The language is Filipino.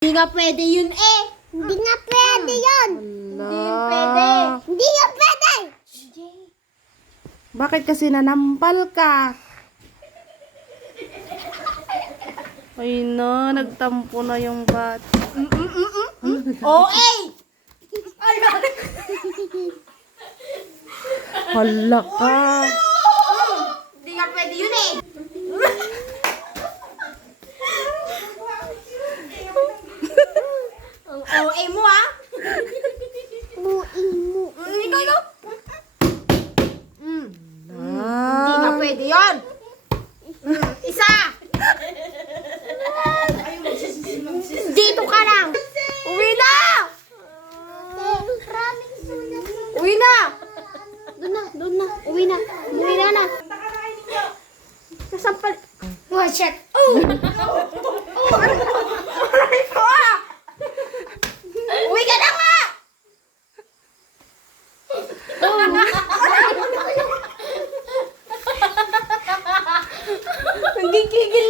Hindi nga pwede yun eh. Hindi nga pwede yun. Hindi yun pwede. Hindi nga pwede. Bakit kasi nanampal ka? Ay na, nagtampo na yung bat. OA! Hala ka. Hindi nga pwede yun eh. Ang OA mo ah. Buing mo. Ikaw yun. Hindi Ah. nga pwede yun. Isa. Dito ka lang. Uwi na. Maraming sulat. Uwi na. Doon na. Uwi na. Uwi na. Nasampal. Watch it. Aray ko ah. Uwi ka na nga. Nagigigil